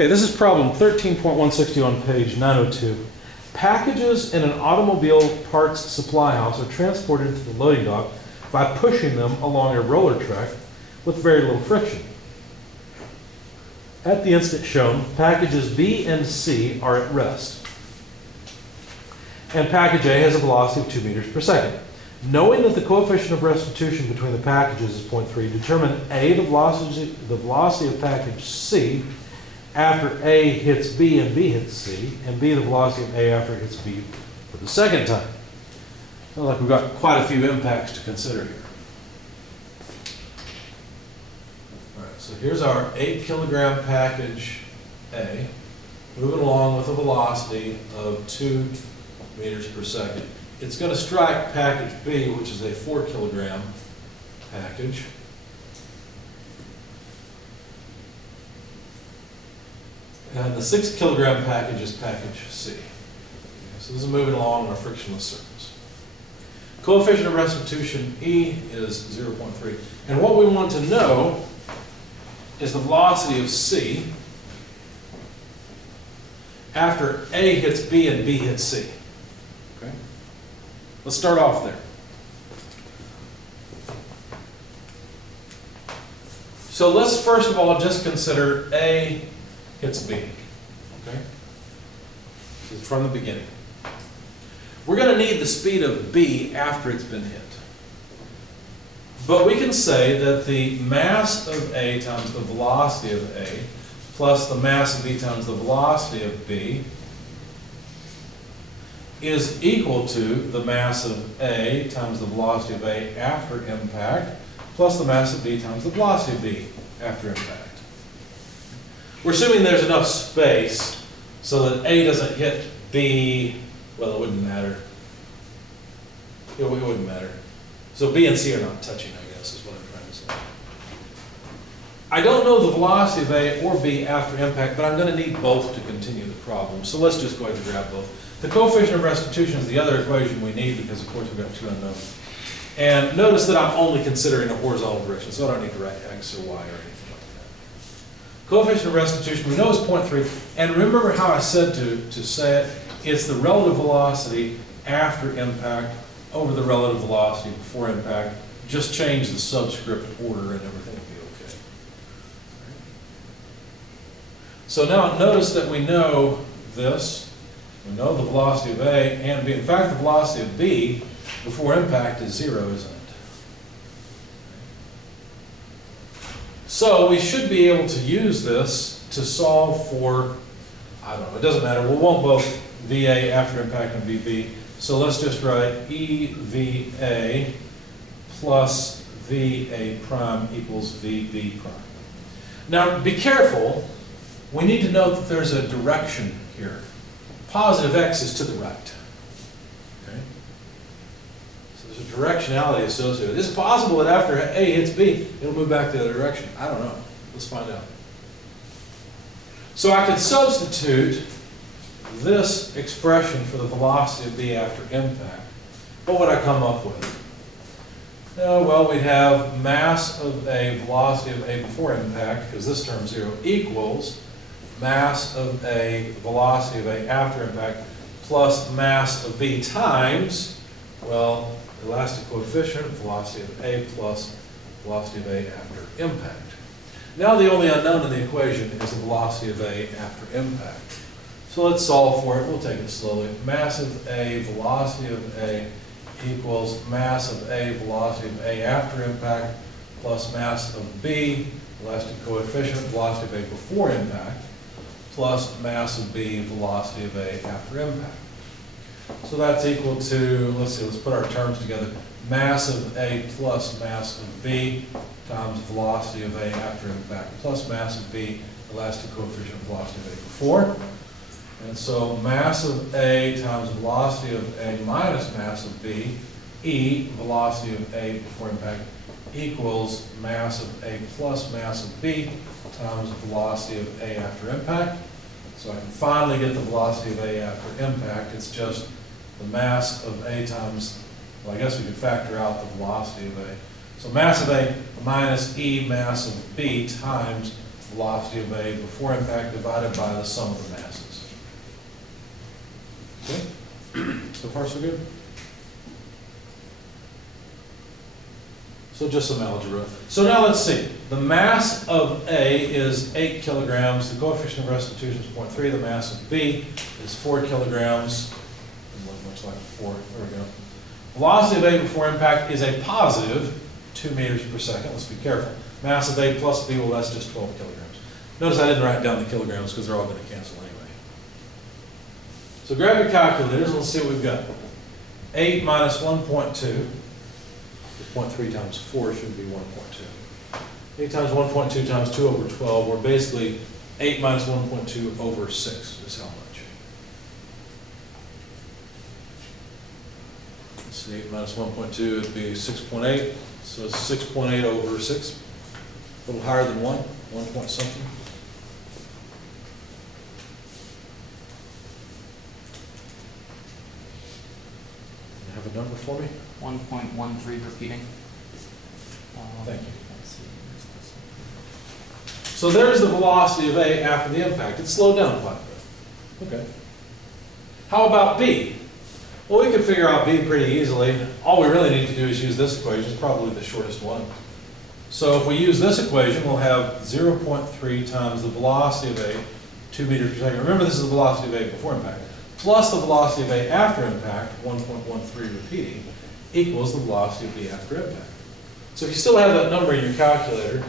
Okay, this is problem 13.160 on page 902. Packages in an automobile parts supply house are transported to the loading dock by pushing them along a roller track with very little friction. At the instant shown, packages B and C are at rest, and package A has a velocity of 2 meters per second. Knowing that the coefficient of restitution between the packages is 0.3, determine A, the velocity of package C after A hits B and B hits C, and B, the velocity of A after it hits B for the second time. Sounds like we've got quite a few impacts to consider here. All right, so here's our 8 kilogram package A, moving along with a velocity of 2 meters per second. It's going to strike package B, which is a 4 kilogram package. And the 6 kilogram package is package C. Okay, so this is moving along on a frictionless surface. Coefficient of restitution E is 0.3. And what we want to know is the velocity of C after A hits B and B hits C. Okay? Let's start off there. So let's first of all just consider A hits B. Okay? So from the beginning. We're going to need the speed of B after it's been hit. But we can say that the mass of A times the velocity of A plus the mass of B times the velocity of B is equal to the mass of A times the velocity of A after impact plus the mass of B times the velocity of B after impact. We're assuming there's enough space so that A doesn't hit B. Well, it wouldn't matter. It wouldn't matter. So B and C are not touching, I guess, is what I'm trying to say. I don't know the velocity of A or B after impact, but I'm going to need both to continue the problem. So let's just go ahead and grab both. The coefficient of restitution is the other equation we need because, of course, we've got two unknowns. And notice that I'm only considering a horizontal direction, so I don't need to write X or Y or anything like that. Coefficient of restitution we know is 0.3. And remember how I said to say it? It's the relative velocity after impact over the relative velocity before impact. Just change the subscript order and everything will be okay. So now notice that we know this. We know the velocity of A and B. In fact, the velocity of B before impact is 0, isn't it? So we should be able to use this to solve for, I don't know, it doesn't matter. We'll want both VA after impact and VB. So let's just write EVA plus VA prime equals VB prime. Now be careful. We need to note that there's a direction here. Positive X is to the right. Okay? So there's a directionality associated. It's possible that after A hits B, it'll move back the other direction. I don't know. Let's find out. So I could substitute this expression for the velocity of B after impact. What would I come up with? Oh, well, we'd have mass of A, velocity of A before impact, because this term 0, equals mass of A, velocity of A after impact, plus mass of B times, well, elastic coefficient, velocity of A plus velocity of A after impact. Now the only unknown in the equation is the velocity of A after impact. So let's solve for it. We'll take it slowly. Mass of A, velocity of A equals mass of A, velocity of A after impact, plus mass of B, elastic coefficient, velocity of A before impact, plus mass of B, velocity of A after impact. So that's equal to, let's see, let's put our terms together. Mass of A plus mass of B times velocity of A after impact, plus mass of B, elastic coefficient, velocity of A before. And so mass of A times velocity of A minus mass of B, E, velocity of A before impact, equals mass of A plus mass of B times velocity of A after impact. So I can finally get the velocity of A after impact. It's just the mass of A times, well, I guess we could factor out the velocity of A. So mass of A minus E mass of B times velocity of A before impact divided by the sum of the masses. Okay? So far, so good? So just some algebra. So now let's see. The mass of A is 8 kilograms. The coefficient of restitution is 0.3. The mass of B is 4 kilograms. Doesn't look much like 4. There we go. Velocity of A before impact is a positive 2 meters per second. Let's be careful. Mass of A plus B, well, that's just 12 kilograms. Notice I didn't write down the kilograms because they're all going to cancel anyway. So grab your calculators and let's see what we've got. 8 minus 1.2. 0.3 times 4 should be 1.2. 8 times 1.2 times 2 over 12, or basically 8 minus 1.2 over 6 is how much. Let's see, 8 minus 1.2 would be 6.8, so it's 6.8 over 6. A little higher than 1 point something. You have a number for me? 1.13 repeating. Thank you. Let's see. So there's the velocity of A after the impact. It's slowed down quite a bit. Okay. How about B? Well, we can figure out B pretty easily. All we really need to do is use this equation. It's probably the shortest one. So if we use this equation, we'll have 0.3 times the velocity of A, 2 meters per second. Remember, this is the velocity of A before impact, plus the velocity of A after impact, 1.13 repeating, equals the velocity of B after impact. So if you still have that number in your calculator,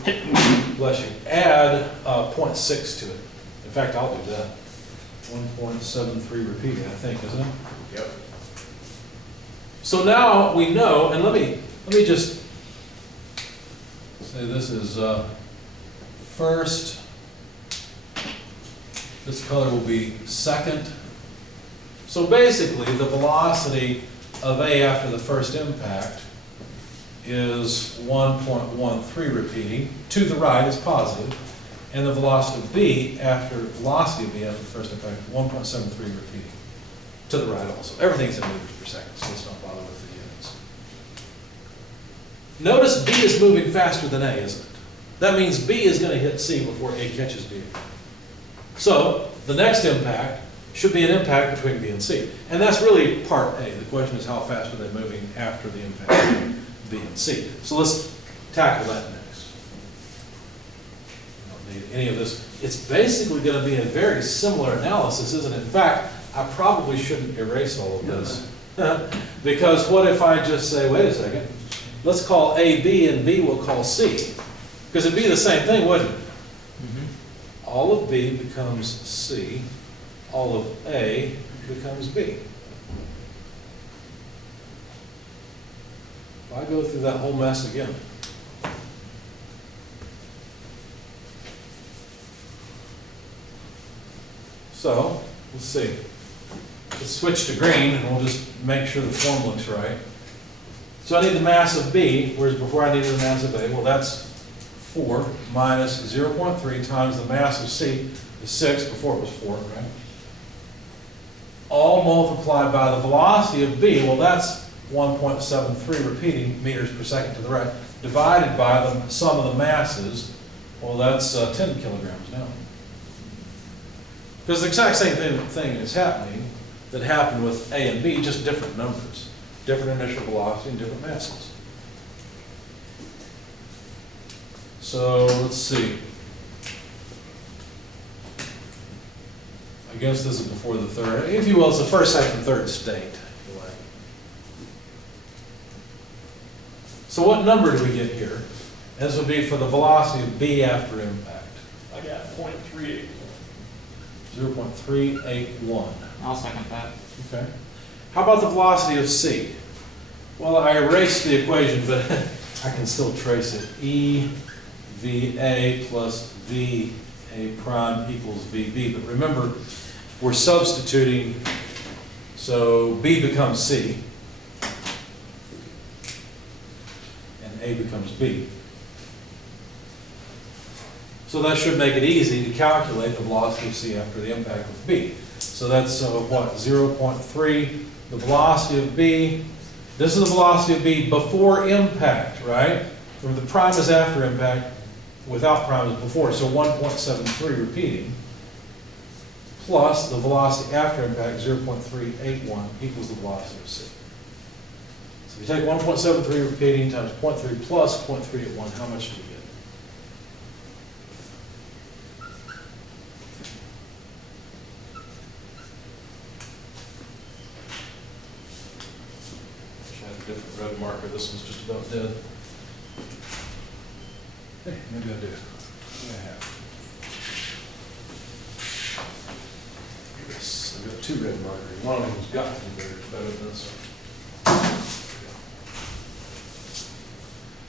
bless you, add 0.6 to it. In fact, I'll do that. 1.73 repeating, I think, isn't it? Yep. So now we know, and let me just say this is first, this color will be second. So basically, the velocity of A after the first impact is 1.13 repeating. To the right is positive. And the velocity of B after the first impact, 1.73 repeating. To the right also. Everything's in meters per second, so let's not bother with the units. Notice B is moving faster than A, isn't it? That means B is going to hit C before A catches B. So the next impact should be an impact between B and C. And that's really part A. The question is how fast are they moving after the impact between B and C. So let's tackle that next. You don't need any of this. It's basically going to be a very similar analysis, isn't it? In fact, I probably shouldn't erase all of this. Because what if I just say, wait a second, let's call A B and B we'll call C. Because it'd be the same thing, wouldn't it? Mm-hmm. All of B becomes C. All of A becomes B. Why go through that whole mess again? So, let's see. Let's switch to green and we'll just make sure the form looks right. So I need the mass of B, whereas before I needed the mass of A. Well, that's 4 minus 0.3 times the mass of C is 6. Before it was 4, right? All multiplied by the velocity of B. Well, that's 1.73 repeating meters per second to the right, divided by the sum of the masses. Well, that's 10 kilograms now. Because the exact same thing is happening that happened with A and B, just different numbers, different initial velocity and different masses. So let's see. I guess this is before the third, if you will, it's the first, second, third state. if you like. So what number do we get here? This would be for the velocity of B after impact. I got 0.38. 0.381. I'll second that. Okay. How about the velocity of C? Well, I erased the equation, but I can still trace it. E VA plus VA prime equals VB. But remember, we're substituting, so B becomes C, and A becomes B. So that should make it easy to calculate the velocity of C after the impact with B. So that's what, 0.3, the velocity of B. This is the velocity of B before impact, right? From the prime is after impact, without prime as before, so 1.73 repeating, plus the velocity after impact, 0.381, equals the velocity of C. So if you take 1.73 repeating times 0.3 plus 0.381, how much do you get? Wish I had a different red marker. This one's just about dead. Hey, maybe I do. Maybe I have. Yes, I've got two red markers. One of them's got to be better than this one.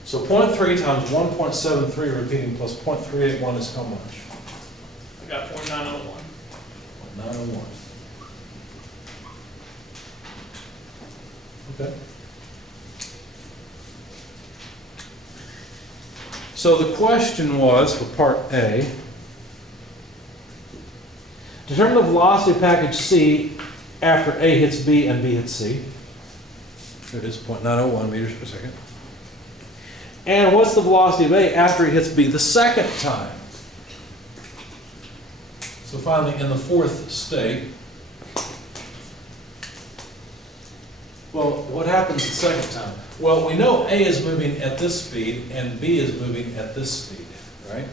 So 0.3 times 1.73 repeating plus 0.381 is how much? I got 0.901. 901. Okay. So the question was, for part A, determine the velocity of package C after A hits B and B hits C. Here it is, 0.901 meters per second. And what's the velocity of A after it hits B the second time? So finally, in the fourth state, well, what happens the second time? Well, we know A is moving at this speed and B is moving at this speed, right?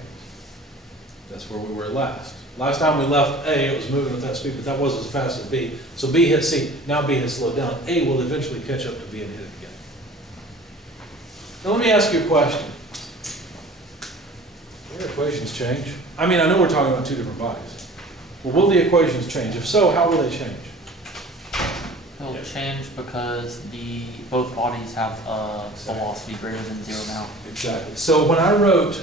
That's where we were last. Last time we left A, it was moving at that speed, but that wasn't as fast as B. So B hit C, now B has slowed down. A will eventually catch up to B and hit it again. Now let me ask you a question. Will the equations change? I mean, I know we're talking about two different bodies. Well, will the equations change? If so, how will they change? It'll change because both bodies have a velocity greater than 0 now. Exactly. So when I wrote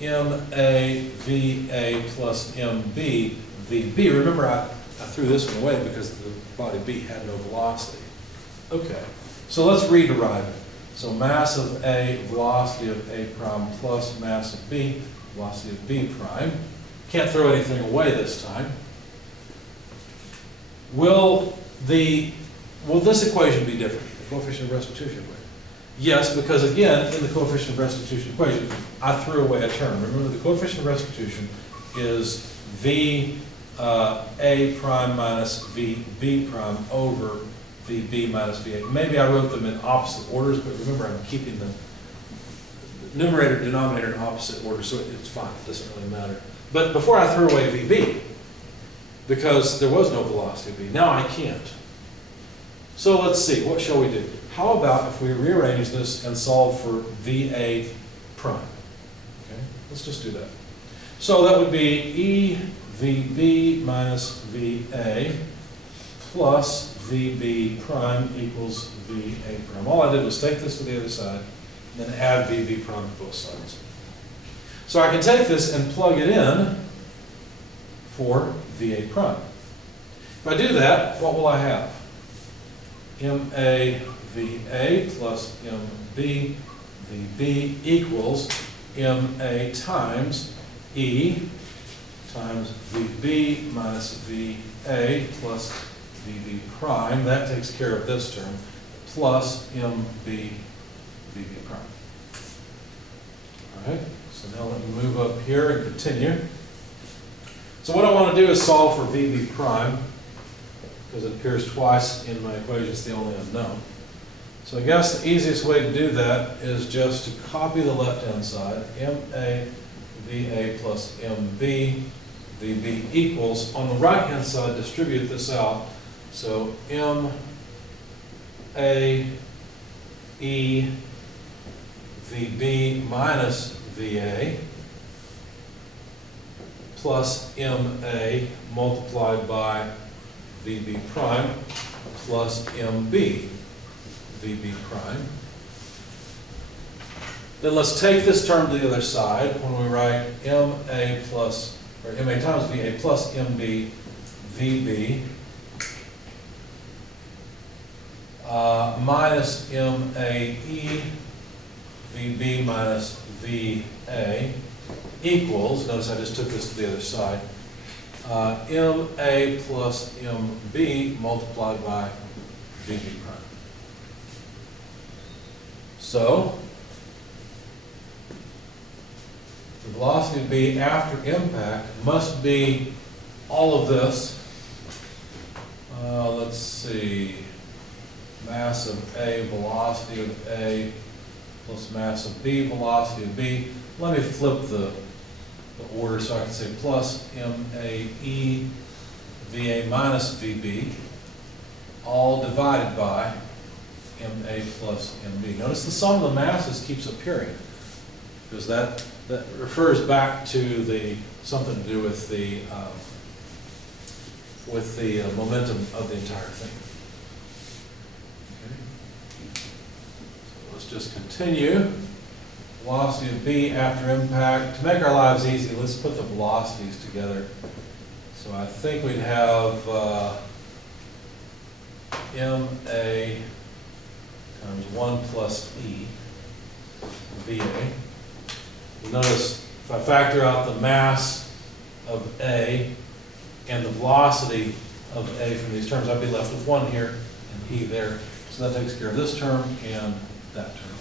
MAVA plus MB VB, remember I threw this one away because the body B had no velocity. Okay, so let's rederive it. So mass of A, velocity of A prime plus mass of B, velocity of B prime. Can't throw anything away this time. Will this equation be different, the coefficient of restitution equation? Yes, because again, in the coefficient of restitution equation, I threw away a term. Remember, the coefficient of restitution is V A prime minus V B prime over VB minus VA. Maybe I wrote them in opposite orders, but remember I'm keeping the numerator and denominator in opposite order, so it's fine, it doesn't really matter. But before I threw away VB, because there was no velocity of B, now I can't. So let's see, what shall we do? How about if we rearrange this and solve for VA prime? Okay, let's just do that. So that would be EVB minus VA plus VB prime equals VA prime. All I did was take this to the other side and then add VB prime to both sides. So I can take this and plug it in for VA prime. If I do that, what will I have? MA VA plus MB VB equals MA times E times VB minus VA plus VB prime. That takes care of this term, plus MB VB prime. All right, so now let me move up here and continue. So what I want to do is solve for VB prime, because it appears twice in my equation, it's the only unknown. So I guess the easiest way to do that is just to copy the left-hand side, MA VA plus MB VB equals, on the right-hand side, distribute this out. So MA E VB minus VA plus MA multiplied by VB prime plus MB VB prime. Then let's take this term to the other side when we write MA plus, or MA times VA plus MB VB minus MAE VB minus VA equals, notice I just took this to the other side, MA plus MB multiplied by VB prime. So, the velocity of B after impact must be all of this. Let's see, mass of A, velocity of A, plus mass of B, velocity of B. Let me flip the order so I can say plus MAE VA minus VB, all divided by MA plus MB. Notice the sum of the masses keeps appearing, because that refers back to the, something to do with the momentum of the entire thing. Okay. So let's just continue. Velocity of B after impact. To make our lives easy, let's put the velocities together. So I think we'd have MA times 1 plus E, VA. You'll notice if I factor out the mass of A and the velocity of A from these terms, I'd be left with 1 here and E there. So that takes care of this term and that term.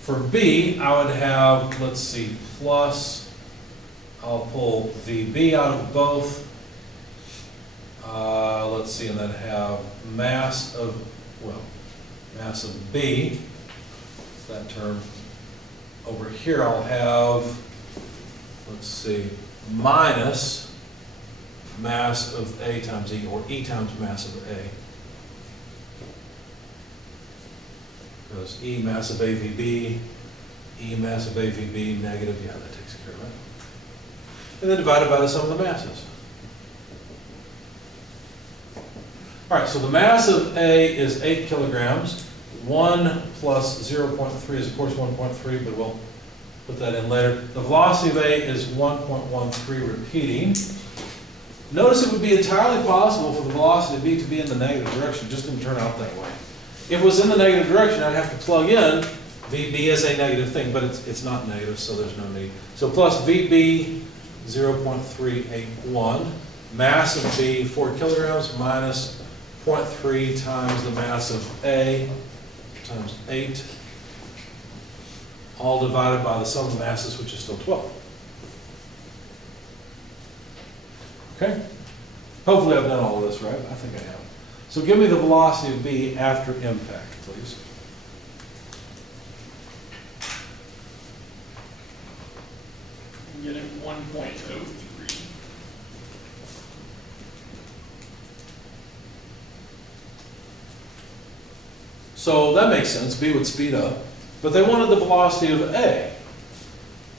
For B, I would have, let's see, plus, I'll pull VB out of both. Let's see, and then have mass of, well, mass of B, that term. Over here I'll have, let's see, minus mass of A times E, or E times mass of A. Because E mass of AVB, E mass of AVB, negative, yeah, that takes care of it. And then divided by the sum of the masses. All right, so the mass of A is 8 kilograms. 1 plus 0.3 is of course 1.3, but we'll put that in later. The velocity of A is 1.13 repeating. Notice it would be entirely possible for the velocity of B to be in the negative direction. It just didn't turn out that way. If it was in the negative direction, I'd have to plug in VB as a negative thing, but it's not negative, so there's no need. So plus VB 0.381, mass of B 4 kilograms minus 0.3 times the mass of A times 8, all divided by the sum of the masses, which is still 12. Okay? Hopefully I've done all of this right. I think I have. So give me the velocity of B after impact, please. I'm getting 1.03. So that makes sense. B would speed up. But they wanted the velocity of A.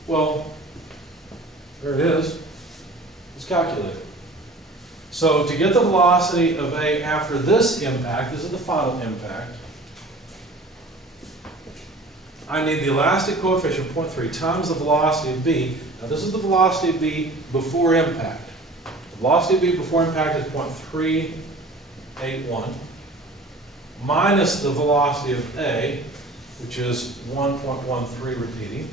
Well, there it is. Let's calculate it. So to get the velocity of A after this impact, this is the final impact, I need the elastic coefficient, 0.3, times the velocity of B. Now this is the velocity of B before impact. The velocity of B before impact is 0.381, minus the velocity of A, which is 1.13 repeating,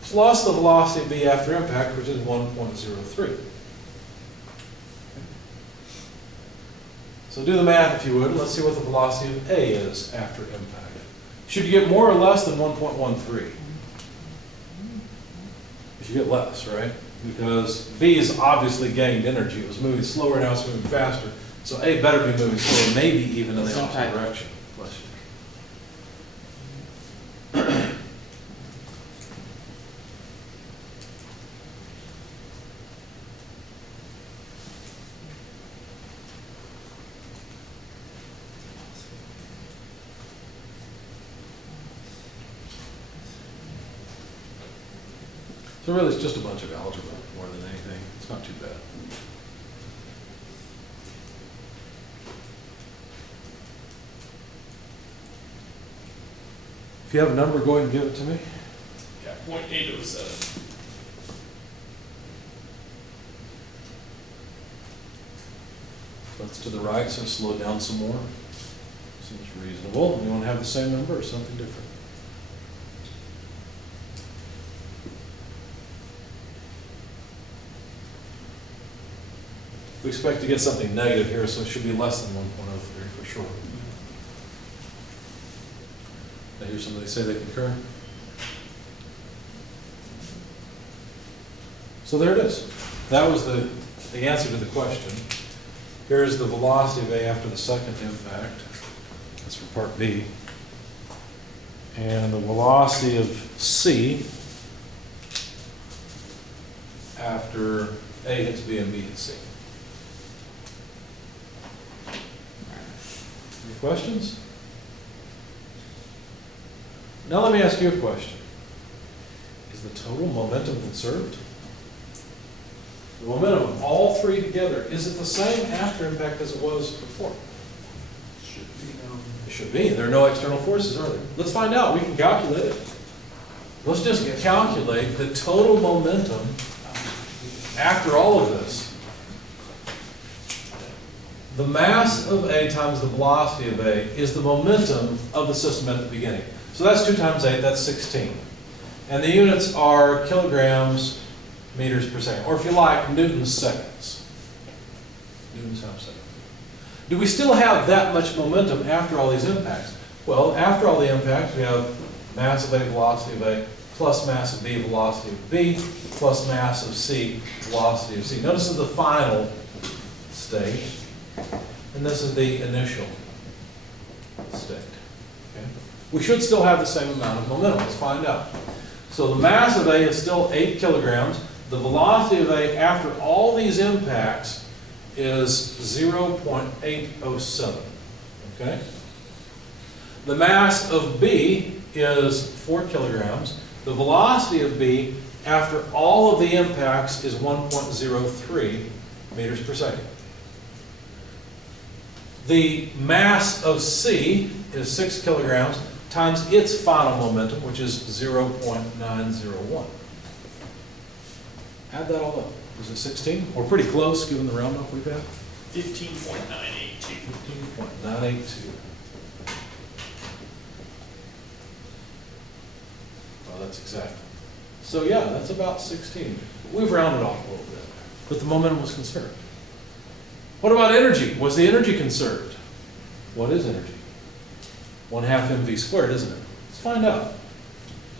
plus the velocity of B after impact, which is 1.03. So do the math if you would. Let's see what the velocity of A is after impact. Should you get more or less than 1.13? You should get less, right? Because B has obviously gained energy. It was moving slower, now it's moving faster. So A better be moving slower, maybe even in the opposite direction. Bless you. So really it's just a bunch of algebra more than anything. It's not too bad. If you have a number, go ahead and give it to me. Got 0.807. That's to the right, so slow down some more. Seems reasonable. You want to have the same number or something different? We expect to get something negative here, so it should be less than 1.03 for sure. I hear somebody say they concur. So there it is. That was the answer to the question. Here's the velocity of A after the second impact. That's for part B. And the velocity of C after A hits B and B hits C. Any questions? Now let me ask you a question. Is the total momentum conserved? The momentum of all three together, is it the same after impact as it was before? It should be. There are no external forces, are there? Let's find out. We can calculate it. Let's just calculate the total momentum after all of this. The mass of A times the velocity of A is the momentum of the system at the beginning. So that's 2 times 8, that's 16. And the units are kilograms, meters per second, or if you like, Newton's seconds. Newton's half second. Do we still have that much momentum after all these impacts? Well, after all the impacts, we have mass of A, velocity of A, plus mass of B, velocity of B, plus mass of C, velocity of C. Notice this is the final state, and this is the initial state. Okay? We should still have the same amount of momentum. Let's find out. So the mass of A is still 8 kilograms. The velocity of A after all these impacts is 0.807. Okay? The mass of B is 4 kilograms. The velocity of B after all of the impacts is 1.03 meters per second. The mass of C is 6 kilograms times its final momentum, which is 0.901. Add that all up. Is it 16? We're pretty close given the round off we've had. 15.982. 15.982. Well, that's exact. So yeah, that's about 16. We've rounded off a little bit, but the momentum was conserved. What about energy? Was the energy conserved? What is energy? 1/2 mv squared, isn't it? Let's find out.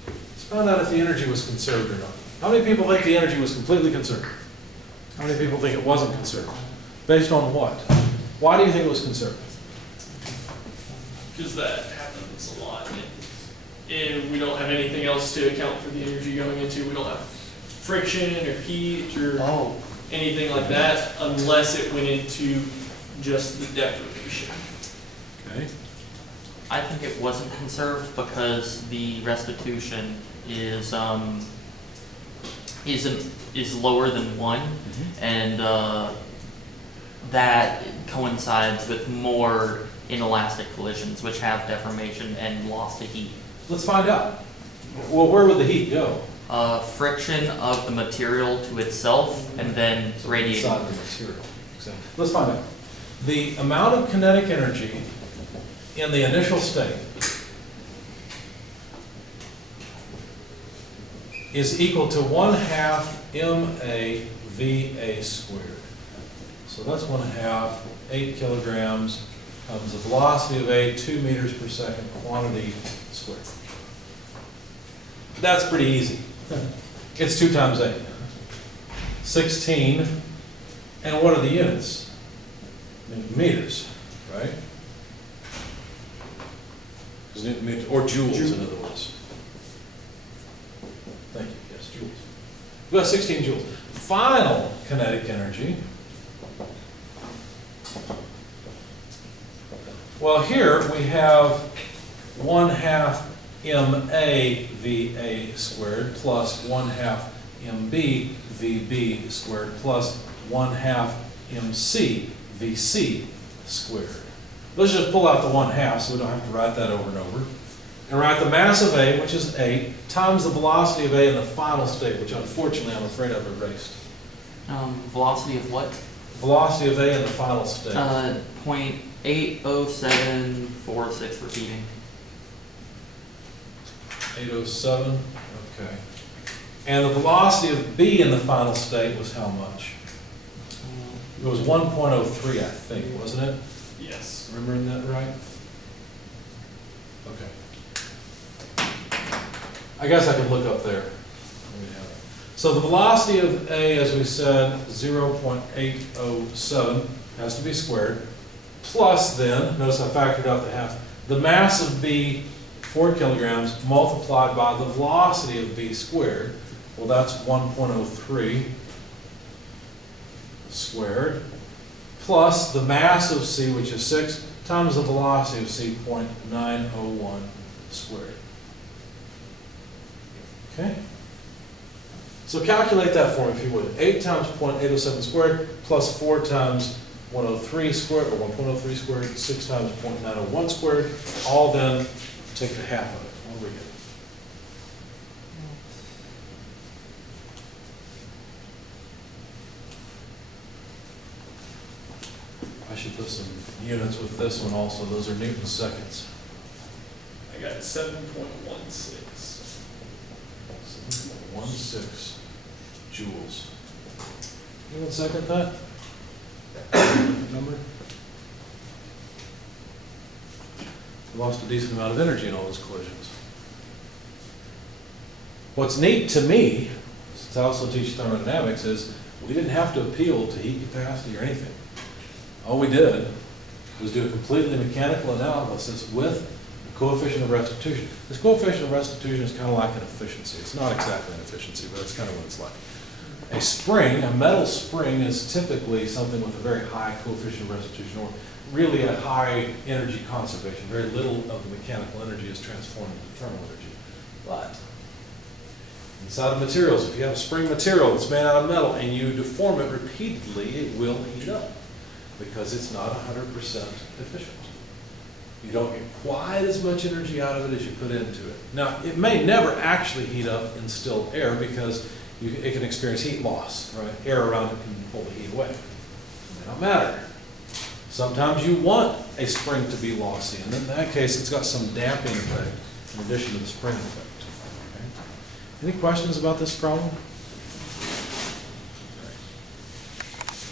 Let's find out if the energy was conserved or not. How many people think the energy was completely conserved? How many people think it wasn't conserved? Based on what? Why do you think it was conserved? Because that happens a lot. And we don't have anything else to account for the energy going into. We don't have friction or heat or Oh, anything like that unless it went into just the deformation. Okay. I think it wasn't conserved because the restitution is lower than 1, and that coincides with more inelastic collisions, which have deformation and loss to heat. Let's find out. Well, where would the heat go? Friction of the material to itself, and then radiating. Inside the material. Exactly. Let's find out. The amount of kinetic energy in the initial state is equal to 1/2 ma VA squared. So that's 1/2, 8 kilograms times the velocity of A, 2 meters per second, quantity squared. That's pretty easy. It's 2 times 8. 16. And what are the units? Meters, right? Or joules, in other words. Thank you, yes, joules. We've got 16 joules. Final kinetic energy. Well, here we have 1/2 ma VA squared plus 1/2 mb VB squared plus 1/2 mc VC squared. Let's just pull out the 1/2 so we don't have to write that over and over. And write the mass of A, which is 8, times the velocity of A in the final state, which unfortunately I'm afraid I've erased. Velocity of what? Velocity of A in the final state. 0.80746 repeating. 807, okay. And the velocity of B in the final state was how much? It was 1.03, I think, wasn't it? Yes. Remembering that right? Okay. I guess I could look up there. So the velocity of A, as we said, 0.807, has to be squared, plus then, notice I factored out the half, the mass of B, 4 kilograms, multiplied by the velocity of B squared, well, that's 1.03 squared, plus the mass of C, which is 6, times the velocity of C, 0.901 squared. Okay? So calculate that for me if you would. 8 times 0.807 squared plus 4 times 103 squared, or 1.03 squared, 6 times 0.901 squared, all then take the half of it. What do we get? I should put some units with this one also. Those are Newton seconds. I got 7.16. 7.16 joules. Anyone second that? Number? We lost a decent amount of energy in all those collisions. What's neat to me, since I also teach thermodynamics, is we didn't have to appeal to heat capacity or anything. All we did was do a completely mechanical analysis with the coefficient of restitution. This coefficient of restitution is kind of like an efficiency. It's not exactly an efficiency, but it's kind of what it's like. A spring, a metal spring, is typically something with a very high coefficient of restitution, or really a high energy conservation. Very little of the mechanical energy is transformed into thermal energy. But inside of materials, if you have a spring material that's made out of metal and you deform it repeatedly, it will heat up because it's not 100% efficient. You don't get quite as much energy out of it as you put into it. Now, it may never actually heat up in still air because it can experience heat loss, right? Air around it can pull the heat away. It may not matter. Sometimes you want a spring to be lossy, and in that case, it's got some damping effect in addition to the spring effect. Okay? Any questions about this problem?